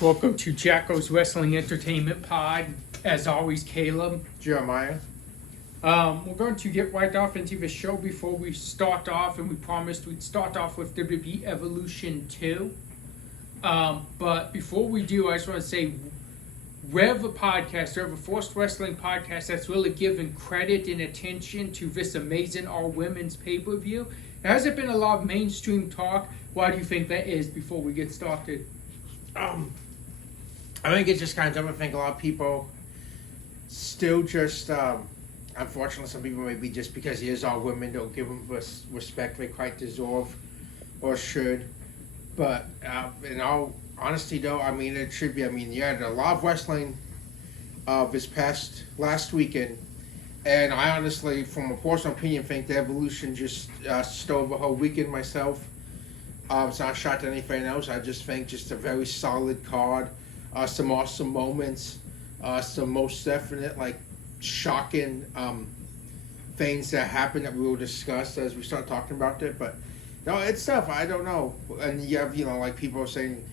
Welcome to Jackal's Wrestling Entertainment Pod. As always, Caleb. Jeremiah. We're going to get right off into the show before we start off, and we promised we'd start off with WWE Evolution 2. But before we do, I just want to say, we're the first wrestling podcast that's really given credit and attention to this amazing all-women's pay-per-view. There hasn't been a lot of mainstream talk. Why do you think that is before we get started? I think it's just kind of, I think a lot of people still just, unfortunately, some people maybe just because he is all women don't give him the respect they quite deserve or should. But in all honesty, though, I mean, it should be. I mean, you had a lot of wrestling this last weekend, and I honestly, from a personal opinion, think the Evolution just stole the whole weekend myself. It's not a shot to anything else. I just think just a very solid card. Some awesome moments. Some most definite, shocking things that happened that we will discuss as we start talking about it. But, no, it's tough. I don't know. And you have, people saying,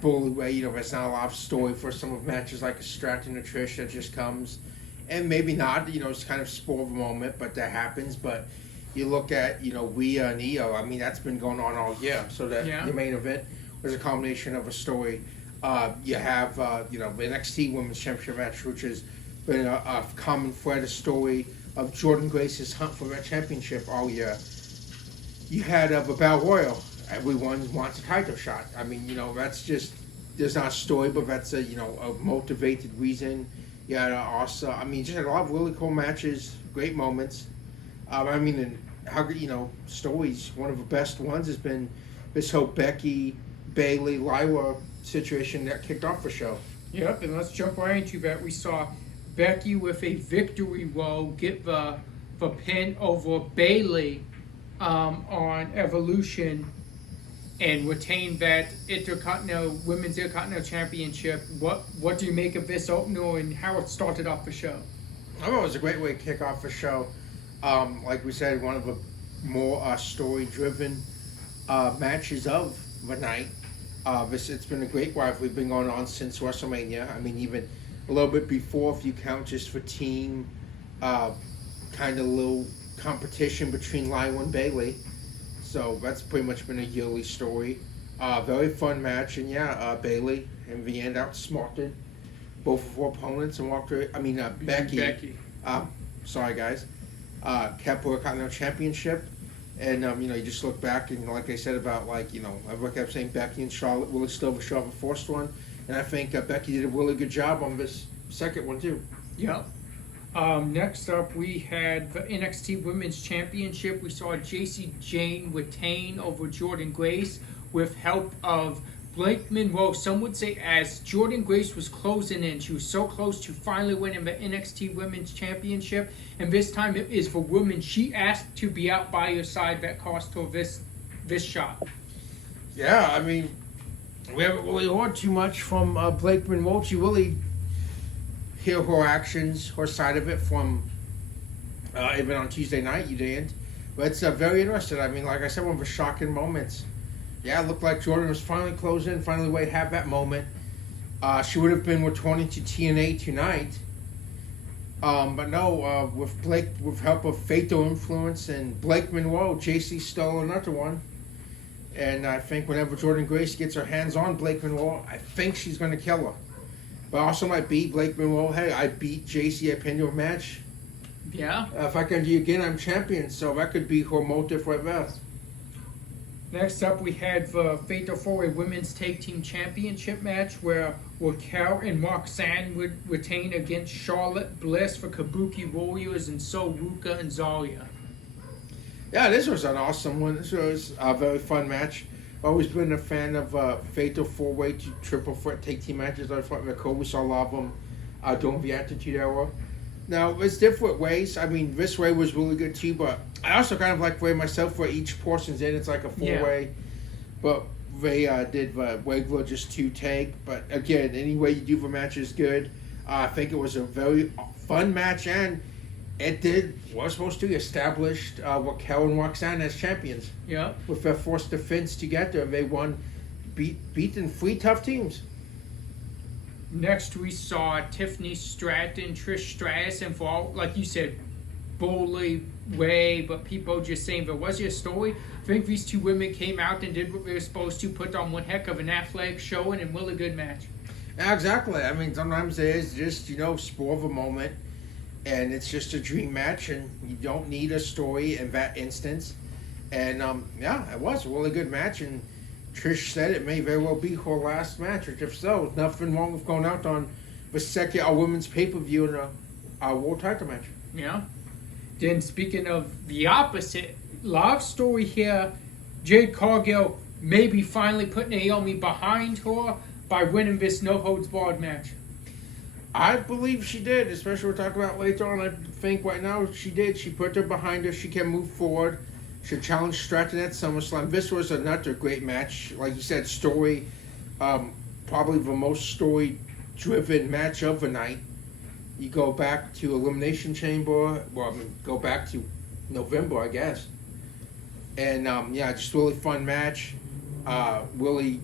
Bully Ray, there's not a lot of story for some of matches like a Stratton and Trish that just comes. And maybe not, it's kind of spur of the moment, but that happens. But you look at, Rhea and Io, I mean, that's been going on all year. So that the main event was a combination of a story. You have, the NXT Women's Championship match, which has been a common thread, a story of Jordan Grace's hunt for that championship all year. You had the Battle Royal. Everyone wants a title shot. I mean, that's just, there's not a story, but that's a motivated reason. You had just had a lot of really cool matches, great moments. And how, stories, one of the best ones has been this whole Becky, Bayley, Lyra situation that kicked off the show. Yep, and let's jump right into that. We saw Becky with a victory roll get the pin over Bayley on Evolution and retain that Women's Intercontinental Championship. What do you make of this opener and how it started off the show? I thought it was a great way to kick off the show. Like we said, one of the more story-driven matches of the night. It's been a great rivalry, been going on since WrestleMania. I mean, even a little bit before, if you count just for team, kind of little competition between Lyra and Bayley. So that's pretty much been a yearly story. Very fun match, and Bayley in the end outsmarted both of her opponents and Becky. Sorry guys, kept her Continental Championship. And, you just look back and, like I said about, everyone kept saying Becky and Charlotte really still show up the first one. And I think Becky did a really good job on this second one, too. Yeah. Next up, we had the NXT Women's Championship. We saw Jacy Jayne retain over Jordan Grace with help of Blake Monroe. Some would say as Jordan Grace was closing in, she was so close to finally winning the NXT Women's Championship. And this time it is for women. She asked to be out by her side. That cost her this shot. Yeah, I mean, we haven't really heard too much from Blake Monroe. You really hear her actions, her side of it from even on Tuesday night. You didn't. But it's very interesting. I mean, like I said, one of the shocking moments. Yeah, it looked like Jordan was finally closing, finally way to have that moment. She would have been returning to TNA tonight. But no, with help of Fatal Influence and Blake Monroe, JC stole another one. And I think whenever Jordan Grace gets her hands on Blake Monroe, I think she's going to kill her. But I also might beat Blake Monroe. Hey, I beat JC, I pinned her match. Yeah. If I can do it again, I'm champion. So that could be her motive right there. Next up, we had the Fatal 4-Way Women's Tag Team Championship match where Raquel and Roxanne would retain against Charlotte Bliss for Kabuki Warriors and Ruka and Zarya. Yeah, this was an awesome one. This was a very fun match. Always been a fan of Fatal 4-Way to Triple Threat Tag Team matches. I thought they're cool. We saw a lot of them during the Attitude Era. Now, it's different ways. I mean, this way was really good too, but I also kind of like the way myself where each portion's in. It's like a 4-way. Yeah. But they did regular just 2 tag. But again, any way you do the match is good. I think it was a very fun match, and it did what it was supposed to establish Raquel and Roxanne as champions. Yeah. With their first defense together, they beaten 3 tough teams. Next, we saw Tiffany Stratton, Trish Stratus, and for all, like you said, boldly way, but people just saying, but was your story? I think these two women came out and did what they were supposed to, put on one heck of an athletic showing and really good match. Exactly. I mean, sometimes there's just, spur of a moment, and it's just a dream match, and you don't need a story in that instance. And, it was a really good match, and Trish said it may very well be her last match, which if so, there's nothing wrong with going out on the second women's pay-per-view in a world title match. Yeah. Then speaking of the opposite, love story here, Jade Cargill maybe finally put Naomi behind her by winning this no-holds-barred match. I believe she did, especially we'll talk about later on. I think right now she did. She put her behind her. She can move forward. She challenged Stratton at SummerSlam. This was another great match. Like you said, story, probably the most story-driven match of the night. You go back to Elimination Chamber, go back to November, I guess. And, just really fun match. Really,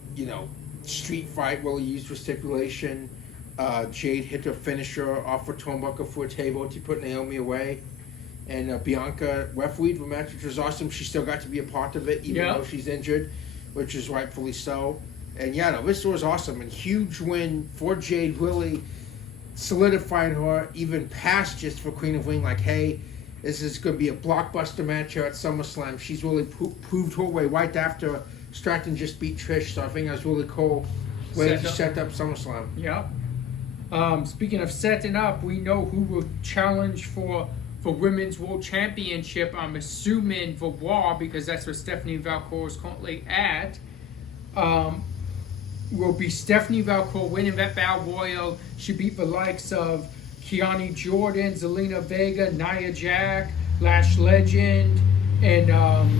street fight, really used for stipulation. Jade hit her finisher off her turnbuckle for a table to put Naomi away. And Bianca refereed the match, which was awesome. She still got to be a part of it, even though she's injured, which is rightfully so. And this was awesome. And huge win for Jade, really solidifying her even past just for Queen of Wing. Like, hey, this is going to be a blockbuster match here at SummerSlam. She's really proved her way right after Stratton just beat Trish. So I think that was really cool way to set up SummerSlam. Yeah. Speaking of setting up, we know who will challenge for Women's World Championship. I'm assuming for Raw, because that's where Stephanie Valcour is currently at. Will be Stephanie Valcour winning that Battle Royal. She beat the likes of Kiani Jordan, Zelina Vega, Nia Jax, Lash Legend, and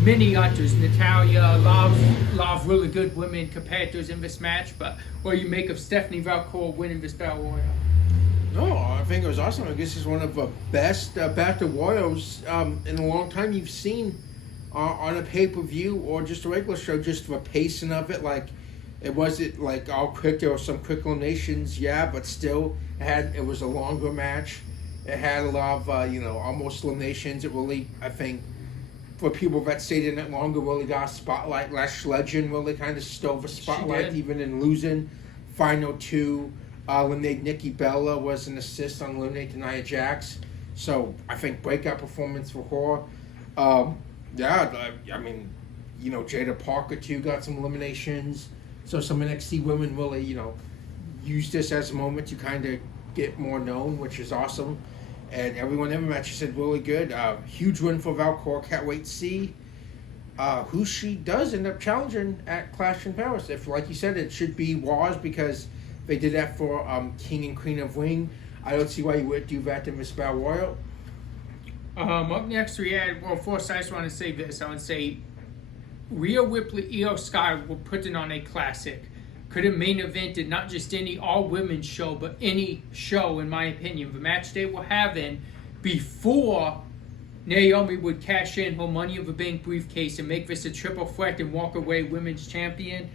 many others. Natalia, a lot of really good women competitors in this match. But what do you make of Stephanie Valcour winning this Battle Royal? No, I think it was awesome. I guess it's one of the best Battle Royals in a long time you've seen on a pay-per-view or just a regular show. Just the pacing of it, like it wasn't like all quick. There were some quick eliminations, but still it was a longer match. It had a lot of almost eliminations. It really, I think, for people that stayed in it longer, really got a spotlight. Lash Legend really kind of stole the spotlight, even in losing. Final two. Eliminate Nikki Bella was an assist on Eliminate Nia Jax. So I think breakout performance for her. Jada Parker too got some eliminations. So some NXT women really, used this as a moment to kind of get more known, which is awesome. And everyone in the match said really good. Huge win for Valcour. Can't wait to see who she does end up challenging at Clash in Paris. If, like you said, it should be Wars because they did that for King and Queen of Wing. I don't see why you would do that in Miss Battle Royal. Up next we had, first I just want to say this. I would say Rhea Ripley, Io Sky were putting on a classic. Could have main evented not just any all-women show, but any show, in my opinion. The match they were having before Naomi would cash in her Money in the Bank briefcase and make this a triple threat and walk away women's champion.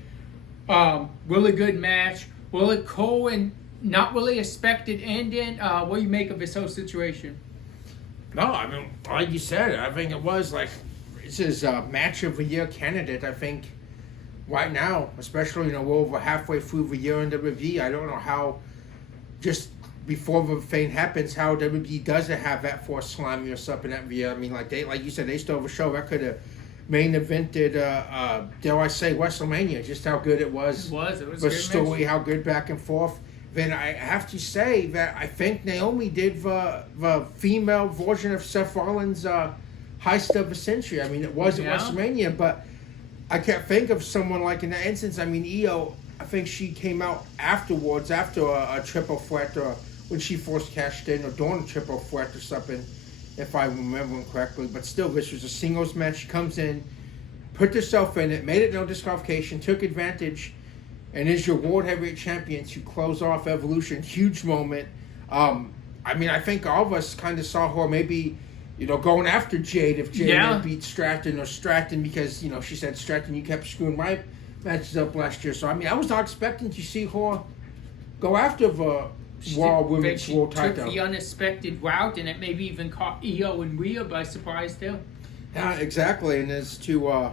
Really good match. Really cool and not really expected ending. What do you make of this whole situation? No, I mean, like you said, I think it was like, this is a match of the year candidate, I think, right now, especially, we're over halfway through the year in WWE. I don't know how, just before the thing happens, how WWE doesn't have that for Slimy or something that year. I mean, like you said, they still have a show that could have main evented, dare I say, WrestleMania, just how good it was. It was the good story, match. how good back and forth. Then I have to say that I think Naomi did the female version of Seth Rollins' heist of the century. I mean, it wasn't WrestleMania, but I can't think of someone like in that instance. I mean, Io, I think she came out afterwards, after a triple threat, or when she first cashed in, or during a triple threat or something, if I remember correctly. But still, this was a singles match. She comes in, put herself in it, made it no disqualification, took advantage, and is your World Heavyweight Champion to close off Evolution. Huge moment. I mean, I think all of us kind of saw her maybe, going after Jade if Jade had beat Stratton, or Stratton because, she said, Stratton, you kept screwing my matches up last year. So, I mean, I was not expecting to see her go after the Raw Women's World took title. the unexpected route, and it maybe even caught Io and Rhea by surprise too. Yeah, exactly. And as to,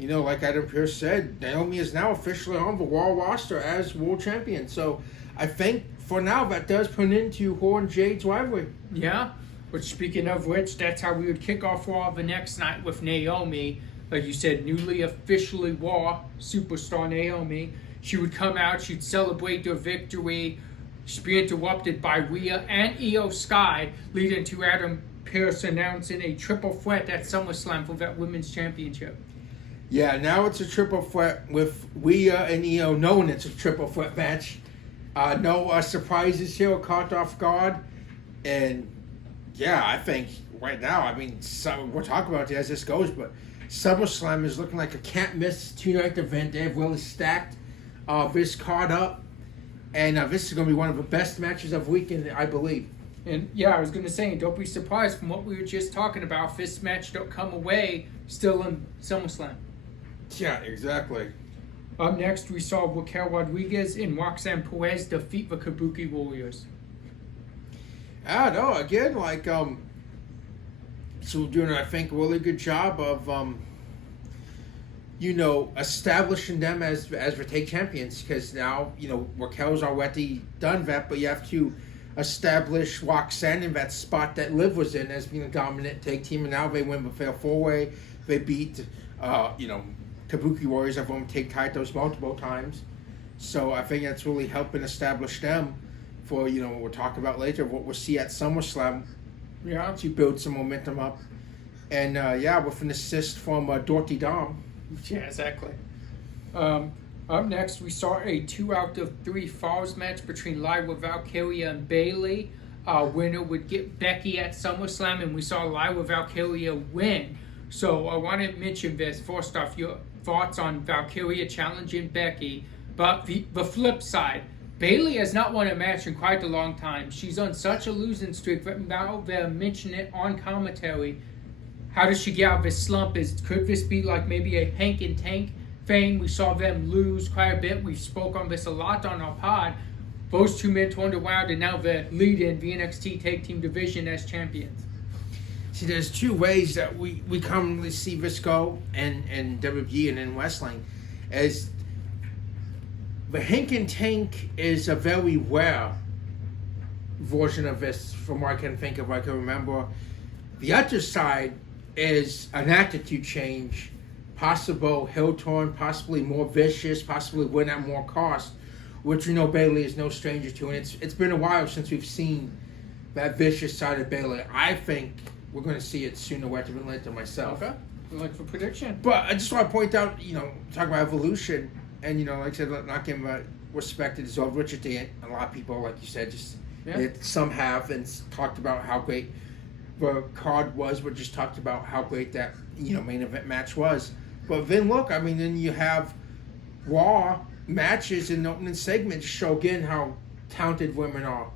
like Adam Pearce said, Naomi is now officially on the Raw roster as world champion. So I think for now that does put into her and Jade's rivalry. Yeah. But speaking of which, that's how we would kick off Raw the next night with Naomi. Like you said, newly officially Raw superstar Naomi. She would come out, she'd celebrate their victory. She'd be interrupted by Rhea and Io Sky, leading to Adam Pearce announcing a triple threat at SummerSlam for that women's championship. Yeah, now it's a triple threat with Rhea and Io knowing it's a triple threat match. No surprises here or caught off guard. And yeah, I think right now, I mean, we'll talk about it as this goes, but SummerSlam is looking like a can't-miss two-night event. They have really stacked this card up. And this is going to be one of the best matches of the weekend, I believe. And yeah, I was going to say, don't be surprised from what we were just talking about. If this match don't come away still in SummerSlam. Yeah, exactly. Up next, we saw Raquel Rodriguez and Roxanne Perez defeat the Kabuki Warriors. I know, again, so we're doing, I think, a really good job of, establishing them as the tag champions. Because now, Raquel's already done that, but you have to establish Roxanne in that spot that Liv was in as being a dominant tag team. And now they win the Fair 4-Way. They beat, Kabuki Warriors have won tag titles multiple times. So I think that's really helping establish them for, we'll talk about later what we'll see at SummerSlam. Yeah. To build some momentum up. And, with an assist from Dorothy Dom. Yeah, exactly. Up next, we saw a 2 out of 3 falls match between Lyra Valkyria and Bayley. Winner would get Becky at SummerSlam, and we saw Lyra Valkyria win. So I want to mention this. First off, your thoughts on Valkyria challenging Becky. But the flip side, Bayley has not won a match in quite a long time. She's on such a losing streak that now they're mentioning it on commentary. How does she get out of this slump? Could this be like maybe a Hank and Tank thing? We saw them lose quite a bit. We've spoke on this a lot on our pod. Those two men turned around and now they're leading the NXT Tag Team Division as champions. See, there's two ways that we commonly see this go in WWE and in wrestling. As the Hank and Tank is a very rare version of this from what I can think of, I can remember. The other side is an attitude change, possible heel turn, possibly more vicious, possibly win at more cost, which Bayley is no stranger to. And it's been a while since we've seen that vicious side of Bayley. I think we're going to see it sooner rather than later myself. Okay. Like for prediction. But I just want to point out, talk about evolution, and, like I said, not give him respect to deserve. Richard did. A lot of people, like you said, some have, and talked about how great the card was, but just talked about how great that, main event match was. But then look, then you have Raw matches in the opening segment show again how talented women are.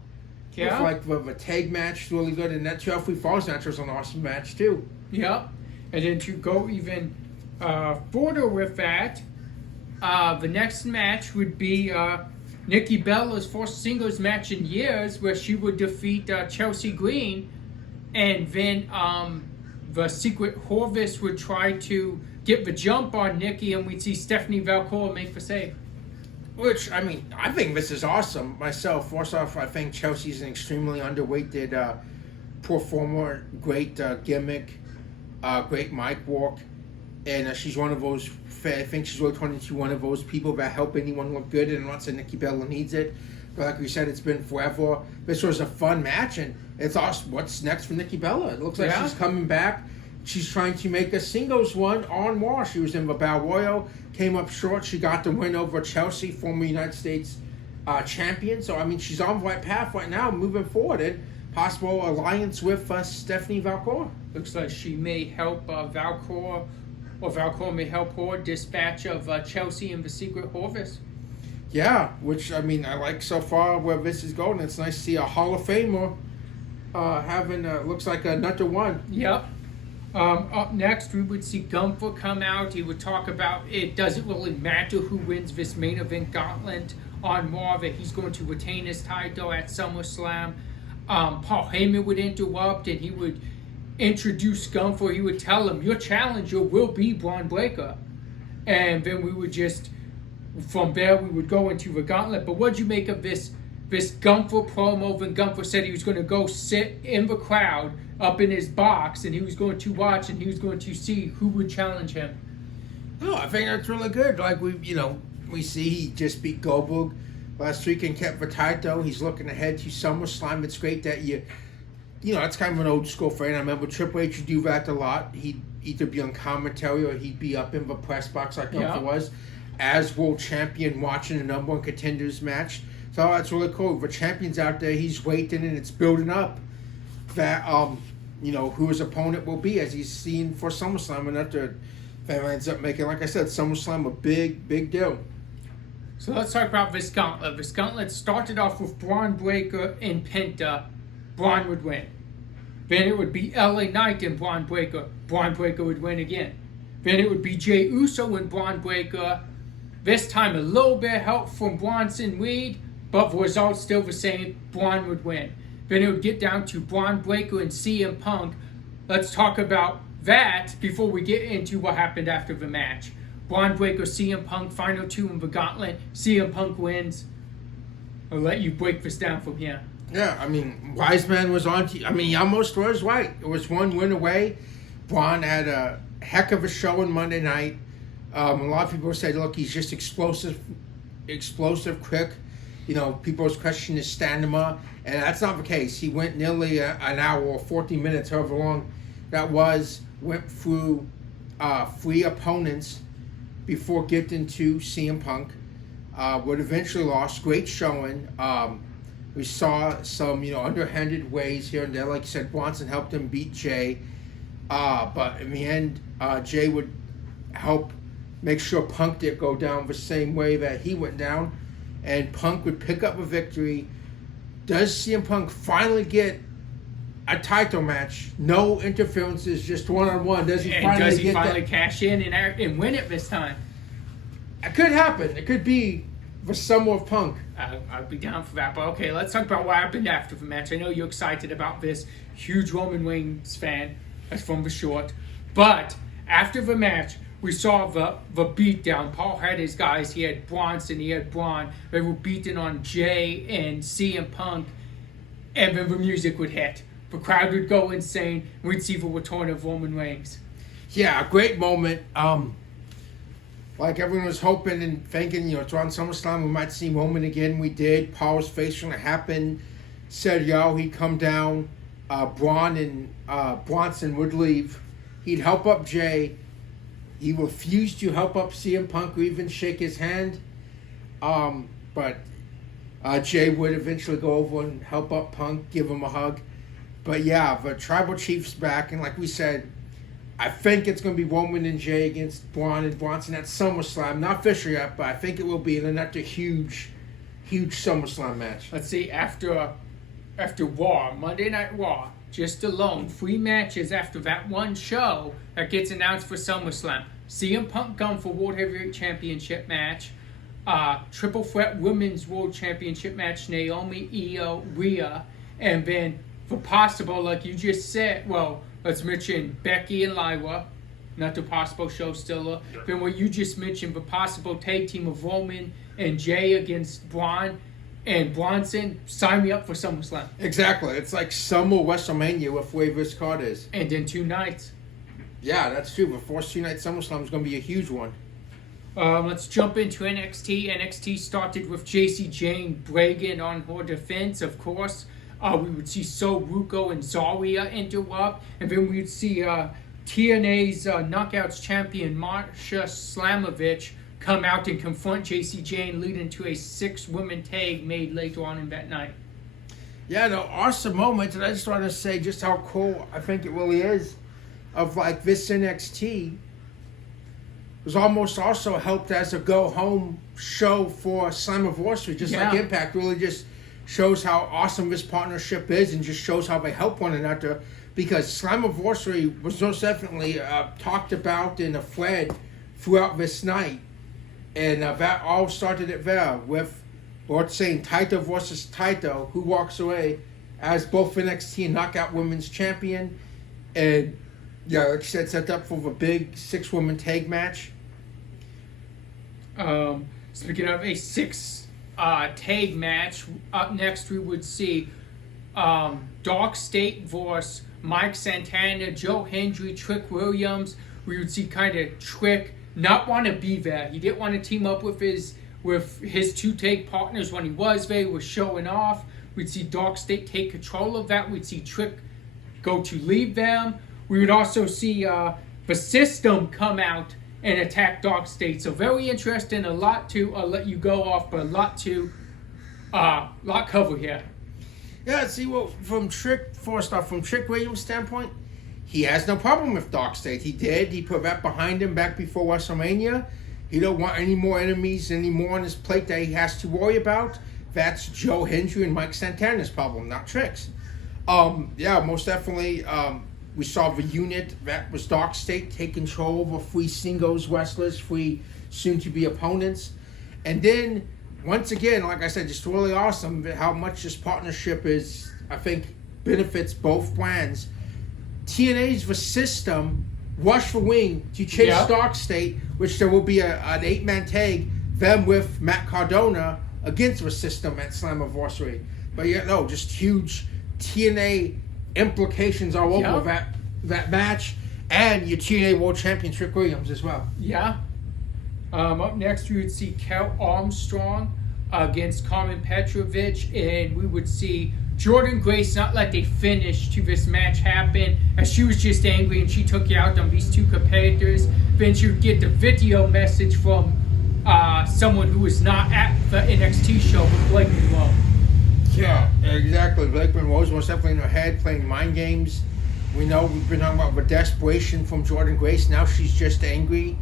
Yeah. With the tag match really good, and that 2 Falls match was an awesome match too. Yeah. And then to go even further with that, the next match would be Nikki Bella's first singles match in years, where she would defeat Chelsea Green, and then the Secret Harvest would try to get the jump on Nikki, and we'd see Stephanie Valcour make the save. Which, I think this is awesome myself. First off, I think Chelsea's an extremely underrated performer, great gimmick, great mic work, and she's one of those, I think she's really turning into one of those people that help anyone look good, and lots of Nikki Bella needs it. But like we said, it's been forever. This was a fun match, and it's awesome. What's next for Nikki Bella? It looks like she's coming back. She's trying to make a singles run on Raw. She was in the Battle Royal, came up short. She got the win over Chelsea, former United States champion. So, she's on the right path right now, moving forward. And possible alliance with Stephanie Valcour. Looks like she may help Valcour, or Valcour may help her dispatch of Chelsea and the Secret Harvest. Yeah, which, I like so far where this is going. It's nice to see a Hall of Famer having, looks like another one. Yep. Up next, we would see Gunther come out. He would talk about it doesn't really matter who wins this main event gauntlet on Raw that he's going to retain his title at SummerSlam. Paul Heyman would interrupt and he would introduce Gunther. He would tell him, your challenger will be Braun Breaker. And then we would just, from there, we would go into the gauntlet. But what'd you make of this Gunther promo? When Gunther said he was going to go sit in the crowd up in his box and he was going to watch and he was going to see who would challenge him. No, I think that's really good. Like we see he just beat Goldberg last week and kept the title. He's looking ahead to SummerSlam. It's great that that's kind of an old school thing. I remember Triple H would do that a lot. He'd either be on commentary or he'd be up in the press box like Gunther was as world champion watching the number one contenders match. So that's really cool. The champion's out there, he's waiting and it's building up that who his opponent will be as he's seen for SummerSlam, and after that ends up making, like I said, SummerSlam a big deal. So let's talk about this gauntlet. This gauntlet started off with Braun Breaker and Penta. Braun would win. Then it would be LA Knight and Braun Breaker. Braun Breaker would win again. Then it would be Jey Uso and Braun Breaker. This time a little bit of help from Bronson Reed, but the results still the same. Braun would win. Then it would get down to Braun Breaker and CM Punk. Let's talk about that before we get into what happened after the match. Braun Breaker, CM Punk, final two in the gauntlet. CM Punk wins. I'll let you break this down from here. Yeah, I mean, Wiseman was on. He almost was right. It was one win away. Braun had a heck of a show on Monday night. A lot of people say, look, he's just explosive, quick. People was questioning his stamina, and that's not the case. He went nearly an hour or 40 minutes, however long that was, went through 3 opponents before getting to CM Punk. Would eventually lost. Great showing. We saw some, underhanded ways here and there. Like you said, Bronson helped him beat Jay. But in the end, Jay would help make sure Punk didn't go down the same way that he went down. And Punk would pick up a victory. Does CM Punk finally get a title match? No interferences, just one-on-one. Does he finally cash in and win it this time? It could happen. It could be the summer of Punk. I'd be down for that. But okay, let's talk about what happened after the match. I know you're excited about this. Huge Roman Reigns fan. That's from the short. But after the match, we saw the beatdown. Paul had his guys. He had Bronson. He had Braun. They were beating on Jay and CM Punk. And then the music would hit. The crowd would go insane. We'd see the return of Roman Reigns. Yeah, a great moment. Like everyone was hoping and thinking, it's on SummerSlam, we might see Roman again. We did. Paul was facing to happen. Said, he'd come down. Braun and Bronson would leave. He'd help up Jay. He refused to help up CM Punk or even shake his hand. But Jay would eventually go over and help up Punk, give him a hug. But yeah, the Tribal Chief's back. And like we said, I think it's going to be Roman and Jay against Braun and Bronson at SummerSlam. Not official yet, but I think it will be. And then that's a huge SummerSlam match. Let's see, after Raw, Monday Night Raw, just alone, 3 matches after that one show that gets announced for SummerSlam. CM Punk gone for World Heavyweight Championship match. Triple Threat Women's World Championship match, Naomi, Io, Rhea. And then for possible, like you just said, let's mention Becky and Lyra. Not the possible show still. Then what you just mentioned, the possible tag team of Roman and Jay against Braun and Bronson. Sign me up for SummerSlam. Exactly. It's like Summer WrestleMania with where this card is. And then 2 nights. Yeah, that's true. The first 2-night SummerSlam is going to be a huge one. Let's jump into NXT. NXT started with Jacy Jane bragging on her defense, of course. We would see Sol Ruco and Zarya interrupt. And then we'd see TNA's Knockouts champion Marsha Slamovich come out and confront Jacy Jane, leading to a 6-woman tag made later on in that night. Yeah, the awesome moment, and I just want to say just how cool I think it really is of like this NXT was almost also helped as a go-home show for Slammiversary, just like Impact. Really just shows how awesome this partnership is and just shows how they help one another, because Slammiversary was most definitely talked about in a thread throughout this night. And that all started it there with or saying Taito versus Taito, who walks away as both NXT and Knockout Women's Champion. And, yeah, like I said, set up for the big 6-woman tag match. Speaking of a 6 tag match, up next we would see Dark State versus Mike Santana, Joe Hendry, Trick Williams. We would see kind of Trick not want to be there. He didn't want to team up with his 2 tag partners when he was there. He was showing off. We'd see Dark State take control of that. We'd see Trick go to leave them. We would also see the System come out and attack Dark State. So very interesting. A lot to let you go off, but a lot to cover here. Yeah, see, well, from Trick Williams' standpoint, he has no problem with Dark State. He put that behind him back before WrestleMania. He don't want any more enemies, any more on his plate that he has to worry about. That's Joe Hendry and Mike Santana's problem, not Trick's. Yeah, most definitely. We saw the unit that was Dark State take control over 3 singles wrestlers, 3 soon-to-be opponents. And then, once again, like I said, just really awesome how much this partnership is, I think, benefits both brands. TNA's The System rush the ring to chase Dark State, which there will be an 8-man tag, them with Matt Cardona against The System at Slammiversary. But yeah, no, just huge TNA implications all over that match, and your TNA World Champion Trick Williams as well. Yeah. Up next, we would see Kel Armstrong against Carmen Petrovic, and we would see Jordan Grace not let the finish to this match happen, as she was just angry and she took you out on these 2 competitors. Then she would get the video message from someone who was not at the NXT show with Blake Monroe. Yeah, exactly. Blake Monroe's most definitely in her head playing mind games. We know we've been talking about the desperation from Jordan Grace. Now she's just angry.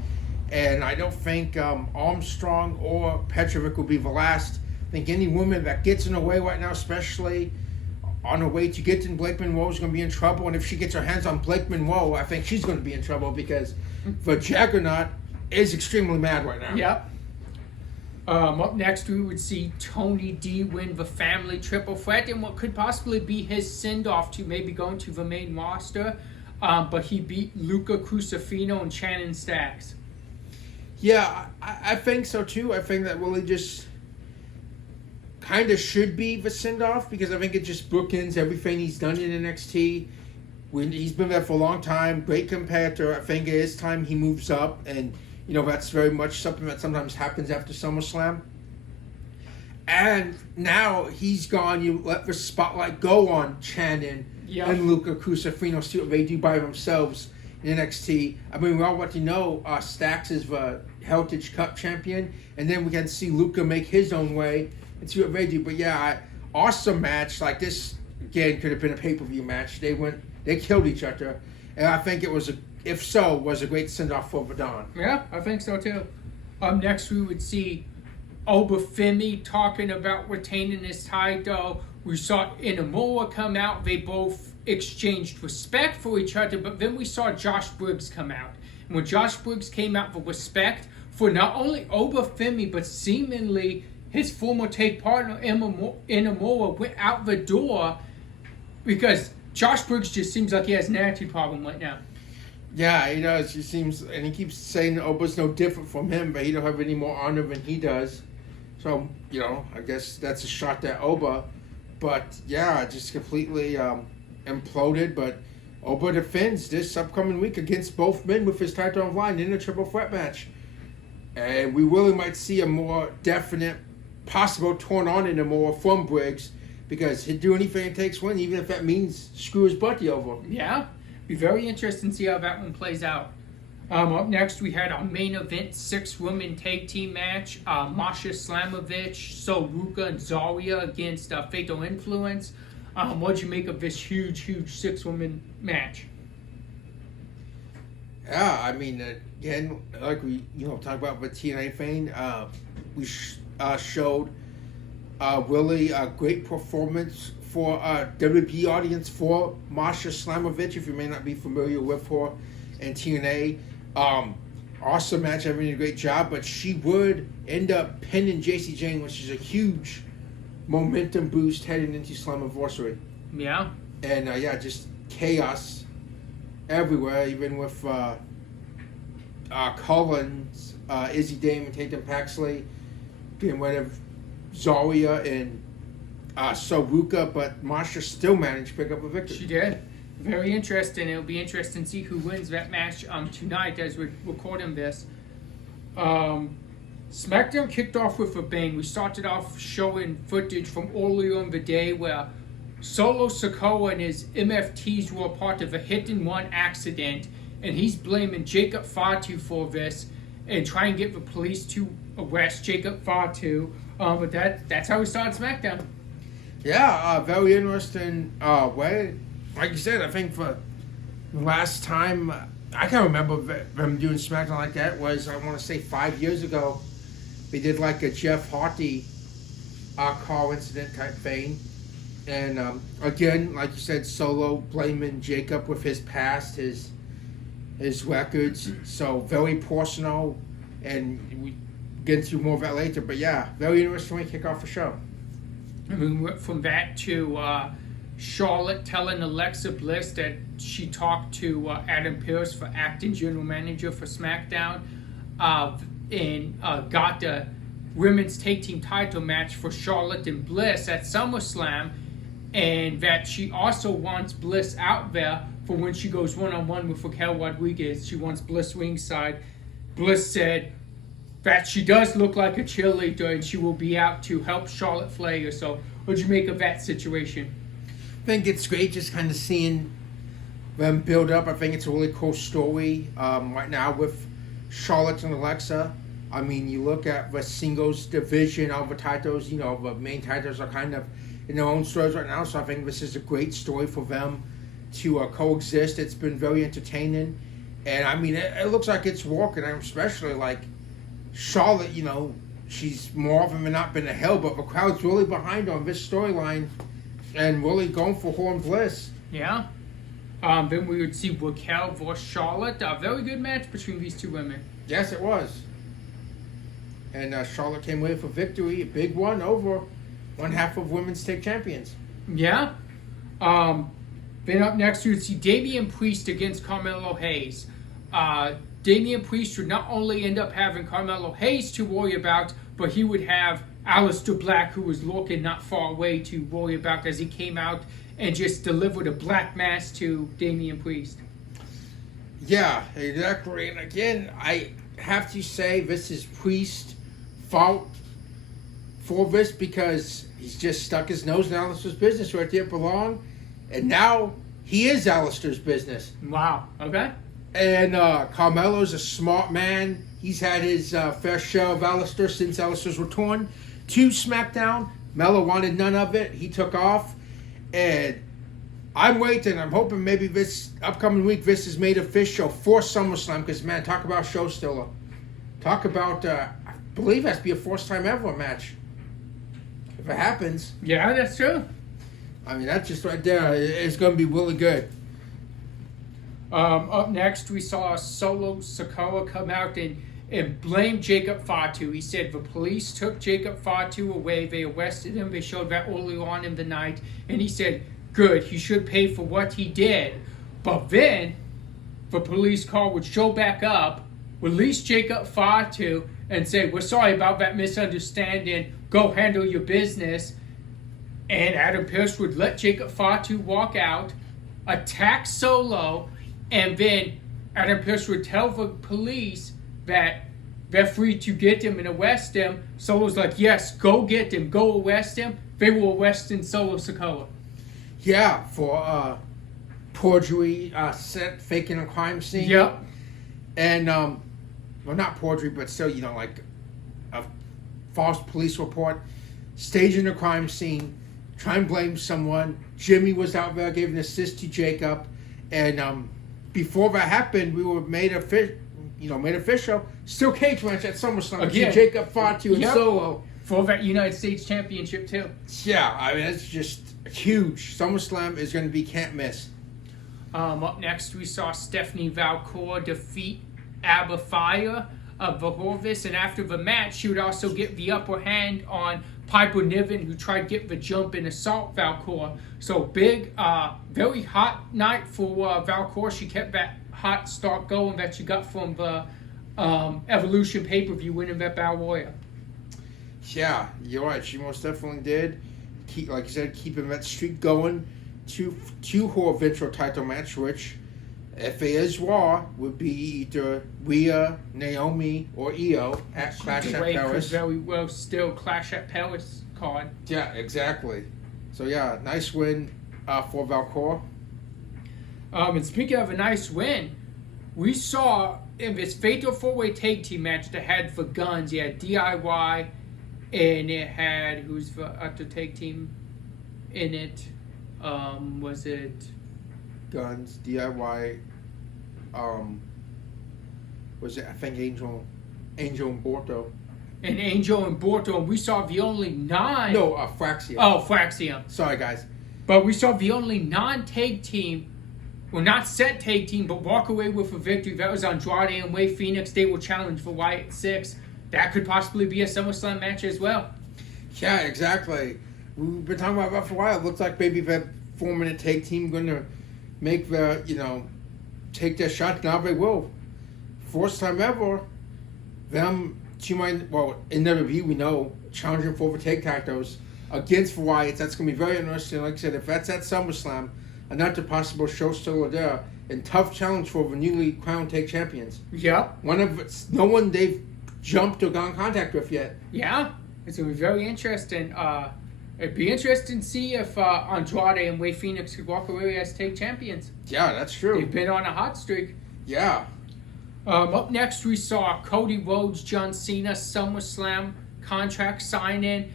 And I don't think Armstrong or Petrovic will be the last. I think any woman that gets in her way right now, especially on her way to get to Blake Monroe, is going to be in trouble. And if she gets her hands on Blake Monroe, I think she's going to be in trouble because the Juggernaut is extremely mad right now. Yep. Up next, we would see Tony D win the family triple threat in what could possibly be his send-off to maybe going to the main roster. But he beat Luca Crucifino and Shannon Stacks. Yeah, I think so too. I think that really just kind of should be the send-off because I think it just bookends everything he's done in NXT. He's been there for a long time, great competitor. I think it is time he moves up, and you know that's very much something that sometimes happens after SummerSlam. And now he's gone. You let the spotlight go on Shannon and Luca Crucifino, see what they do by themselves in NXT. I mean, we all want to know Stacks is the Heritage Cup champion, and then we can see Luca make his own way and see what they do. But yeah, awesome match. Like this, again, could have been a pay-per-view match. They killed each other, and I think it was a great send-off for Vadon. Yeah, I think so too. Next, we would see Obafemi talking about retaining his title. We saw Inamura come out. They both exchanged respect for each other, but then we saw Josh Briggs come out. And when Josh Briggs came out for respect for not only Obafemi, but seemingly his former tag partner Inamura went out the door because Josh Briggs just seems like he has an attitude problem right now. Yeah, he does. He seems, and he keeps saying Oba's no different from him, but he don't have any more honor than he does. So, you know, I guess that's a shot at Oba. But, yeah, just completely imploded. But Oba defends this upcoming week against both men with his title on the line in a triple threat match. And we really might see a more definite, possible turn on in a more from Briggs, because he'd do anything it takes to win, even if that means screw his buddy over. Yeah, be very interesting to see how that one plays out. Up next, we had our main event 6-woman tag team match. Masha Slamovich, Soruka, and Zarya against Fatal Influence. What'd you make of this huge 6-woman match? Yeah, I mean, again, like we talk about with TNA thing, we showed really a great performance for WWE audience for Masha Slamovich, if you may not be familiar with her in TNA. awesome match, having a great job, but she would end up pinning JC Jane, which is a huge momentum boost heading into Slammiversary. Yeah. And just chaos everywhere, even with Collins, Izzy Damon, Tatum Paxley, getting rid of Zarya and Saruka, but Masha still managed to pick up a victory. She did. Very interesting. It'll be interesting to see who wins that match tonight as we're recording this. SmackDown kicked off with a bang. We started off showing footage from earlier in the day where Solo Sikoa and his MFTs were a part of a hit-and-run accident, and he's blaming Jacob Fatu for this and trying to get the police to arrest Jacob Fatu. But that's how we started SmackDown. Yeah, very interesting way. Like you said, I think for the last time, I can't remember them doing SmackDown like that, was, I want to say 5 years ago. They did like a Jeff Hardy car incident type thing. And again, like you said, Solo blaming Jacob with his past, his records. So very personal, and we get into more of that later. But yeah, very interesting way to kick off the show. I mean, from that to Charlotte telling Alexa Bliss that she talked to Adam Pearce for acting general manager for SmackDown, and got the women's tag team title match for Charlotte and Bliss at SummerSlam, and that she also wants Bliss out there for when she goes one-on-one with Raquel Rodriguez. She wants Bliss ringside. Bliss said that she does look like a cheerleader and she will be out to help Charlotte Flair. So what'd you make of that situation? I think it's great just kind of seeing them build up. I think it's a really cool story right now with Charlotte and Alexa. I mean, you look at the singles division of the titles, the main titles are kind of in their own stories right now, so I think this is a great story for them to coexist. It's been very entertaining, and I mean, it looks like it's working. I'm especially like Charlotte, she's more often than not been a hell, but the crowd's really behind her on this storyline and really going for her and Bliss. Yeah. Then we would see Raquel versus Charlotte. A very good match between these two women. Yes, it was. And Charlotte came away with a victory, a big one, over one half of women's tag champions. Yeah. Then up next, you would see Damian Priest against Carmelo Hayes. Damian Priest would not only end up having Carmelo Hayes to worry about, but he would have Aleister Black, who was looking not far away, to worry about as he came out and just delivered a black mass to Damian Priest. Yeah, exactly. And again, I have to say this is Priest's fault for this, because he's just stuck his nose in Aleister's business where it didn't belong. And now he is Aleister's business. Wow. Okay. And Carmelo's a smart man. He's had his fair share of Aleister since Aleister's return to SmackDown. Melo wanted none of it. He took off. And I'm waiting. I'm hoping maybe this upcoming week this is made official for SummerSlam. Because, man, talk about show stealer. Talk about, I believe that's be a first time ever match. If it happens. Yeah, that's true. I mean, that's just right there. It's going to be really good. Up next, we saw Solo Sikoa come out and blame Jacob Fatu. He said the police took Jacob Fatu away. They arrested him. They showed that earlier on in the night. And he said, good, he should pay for what he did. But then the police car would show back up, release Jacob Fatu, and say, we're sorry about that misunderstanding. Go handle your business. And Adam Pearce would let Jacob Fatu walk out, attack Solo, and then Adam Pearce would tell the police that they're free to get him and arrest him. Solo's like, yes, go get him, go arrest him. They were arresting Solo Sikoa. Yeah, for perjury, faking a crime scene. Yep. And, well, not perjury, but still, like a false police report, staging a crime scene, try and blame someone. Jimmy was out there, gave an assist to Jacob, and before that happened, we were made official. Still cage match at SummerSlam. Again. Jacob Fatu and Solo for that United States Championship too. Yeah, I mean it's just huge. SummerSlam is going to be can't miss. Up next, we saw Stephanie Valcour defeat Abba Fire of Vahovis, and after the match, she would also get the upper hand on Piper Niven, who tried to get the jump and assault Valcor. So big, very hot night for Valcor. She kept that hot start going that she got from the Evolution pay-per-view, winning that Battle Royal. Yeah, you're right. She most definitely did. Like you said, keeping that streak going to her eventual title match, which, if it is Raw, would be either Rhea, Naomi, or Io at Clash at Paris. Could very well still Clash at Paris card. Yeah, exactly. So yeah, nice win for Valcor. And speaking of a nice win, we saw in this Fatal 4-Way Tag Team match that had the guns, you had DIY, and it had, who's the other tag team in it? Was it Guns, DIY, was it, I think Angel and Borto. And Angel and Borto, and we saw the only Fraxium. Oh, Fraxium. Sorry, guys. But we saw the only non-tag team, well, not set tag team, but walk away with a victory. That was Andrade and Rey Fenix. They will challenge for Wyatt 6. That could possibly be a SummerSlam match as well. Yeah, exactly. We've been talking about that for a while. It looks like maybe that 4-minute tag team going to make the, take their shot. Now they will. First time ever, them, in WWE, we know, challenging for the tag titles against the Wyatts. That's going to be very interesting. Like I said, if that's at SummerSlam, another possible show still there, and tough challenge for the newly crowned tag champions. Yeah. No one they've jumped or got in contact with yet. Yeah. It's going to be very interesting. It'd be interesting to see if Andrade and Rey Fenix could walk away as tag champions. Yeah, that's true. They've been on a hot streak. Yeah. Up next, we saw Cody Rhodes, John Cena, SummerSlam contract signing.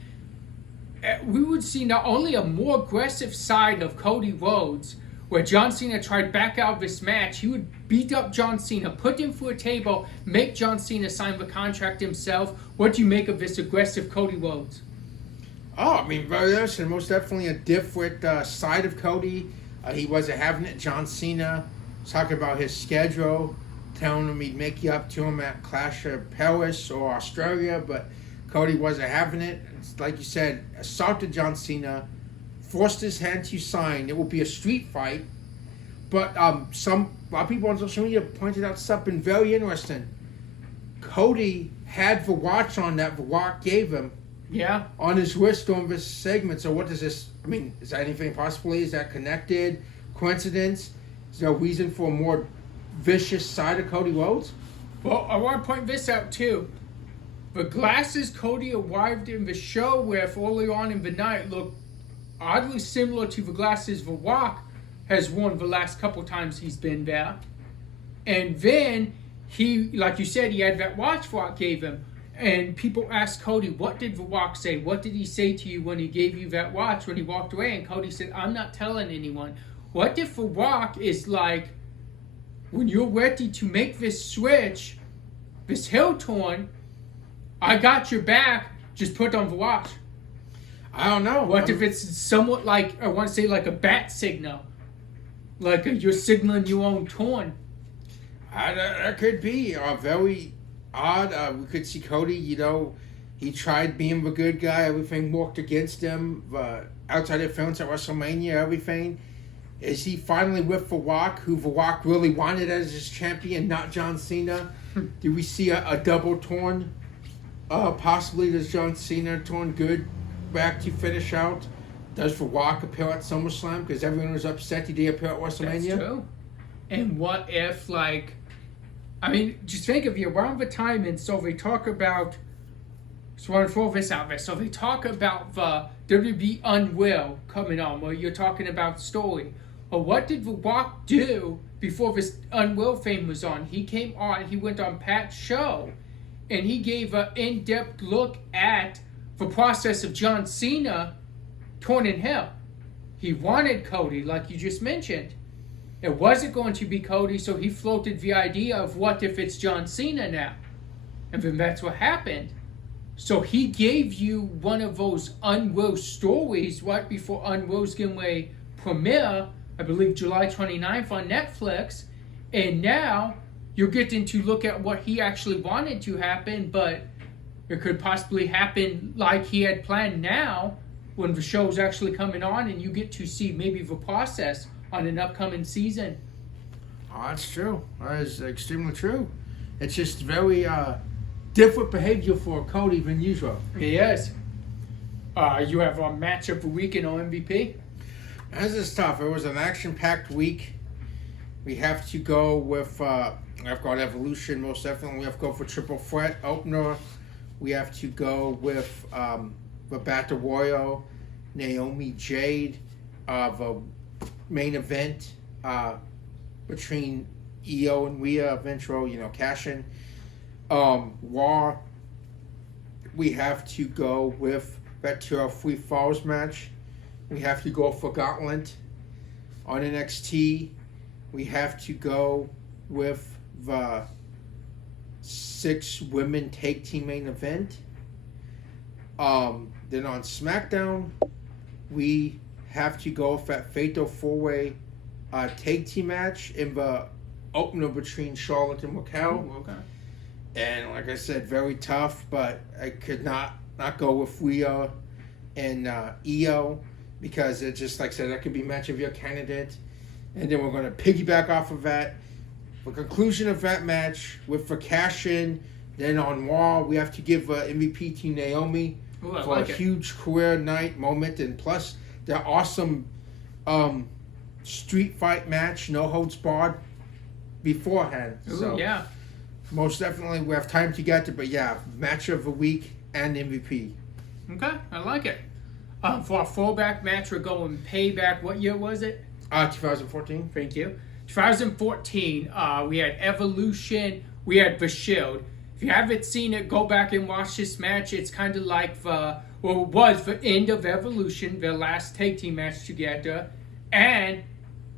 We would see not only a more aggressive side of Cody Rhodes, where John Cena tried back out of this match. He would beat up John Cena, put him through a table, make John Cena sign the contract himself. What do you make of this aggressive Cody Rhodes? Oh, I mean, very interesting. Most definitely a different side of Cody. He wasn't having it. John Cena was talking about his schedule, telling him he'd make you up to him at Clash of Paris or Australia, but Cody wasn't having it. It's like you said, assaulted John Cena, forced his hand to sign. It will be a street fight, but a lot of people on social media pointed out something very interesting. Cody had the watch on that The Rock gave him. Yeah. On his wrist during this segment. So what does this, is that anything possibly? Is that connected? Coincidence? Is there a reason for a more vicious side of Cody Rhodes? Well, I want to point this out too. The glasses Cody arrived in the show with early on in the night look oddly similar to the glasses The Rock has worn the last couple times he's been there. And then he, like you said, he had that watch Rock gave him. And people asked Cody, what did The Rock say? What did he say to you when he gave you that watch when he walked away? And Cody said, I'm not telling anyone. What if The Rock is like, when you're ready to make this switch, this heel turn, I got your back, just put on the watch. I don't know. What if it's somewhat like, I want to say like a bat signal? Like you're signaling your own turn. That could be very odd. We could see Cody, he tried being the good guy. Everything worked against him. Outside interference at WrestleMania, everything. Is he finally with The Rock, who The Rock really wanted as his champion, not John Cena? Do we see a double turn? Possibly does John Cena turn good back to finish out? Does The Rock appear at SummerSlam? Because everyone was upset he didn't appear at WrestleMania. That's true. And what if, just think of you around the time, and so they talk about, so I want to throw this out there. So they talk about the WWE Unreal coming on, where you're talking about story. Or what did The Rock do before this Unreal fame was on? He came on, he went on Pat's show, and he gave an in-depth look at the process of John Cena turning heel. He wanted Cody, like you just mentioned. It wasn't going to be Cody, so he floated the idea of what if it's John Cena now? And then that's what happened. So he gave you one of those Unreal stories right before Unreal's going to premiere, I believe July 29th on Netflix. And now you're getting to look at what he actually wanted to happen, but it could possibly happen like he had planned now when the show's actually coming on, and you get to see maybe the process on an upcoming season. Oh, that's true. That is extremely true. It's just very different behavior for Cody than usual. Yes. You have a match of the week in MVP? This is tough. It was an action-packed week. We have to go with, I've got Evolution most definitely. We have to go for Triple Threat opener. We have to go with the Battle Royal, Naomi Jade, the main event between Io and Rhea, eventual, cash-in. Raw, we have to go with that 2-3 Falls match. We have to go for Gauntlet. On NXT, we have to go with the 6 women tag team main event. Then on SmackDown, we have to go with that Fatal 4-Way tag team match in the opener between Charlotte and Jacal. Okay. And like I said, very tough, but I could not go with Rhea and Io because it's just, like I said, that could be match of your candidate. And then we're going to piggyback off of that. The conclusion of that match with the cash-in, then on Raw, we have to give MVP to Naomi for a huge career night moment, and plus the awesome street fight match, no holds barred, beforehand. Ooh, so yeah. Most definitely we have time to get to, but yeah, match of the week and MVP. Okay, I like it. For our fallback match, we're going Payback. What year was it? 2014. Thank you. 2014, we had Evolution, we had The Shield. If you haven't seen it, go back and watch this match. It's kind of like it was the end of Evolution, their last tag team match together, and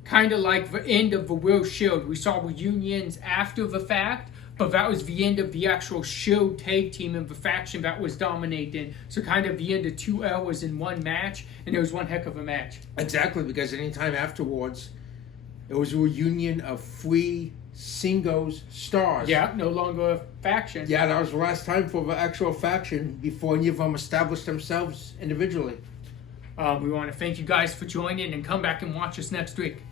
kind of like the end of the World Shield. We saw reunions after the fact, but that was the end of the actual Shield tag team and the faction that was dominating. So kind of the end of 2 hours in one match, and it was one heck of a match. Exactly, because anytime afterwards, it was a reunion of 3 singles stars. Yeah, no longer a faction. Yeah, that was the last time for the actual faction before any of them established themselves individually. We want to thank you guys for joining, and come back and watch us next week.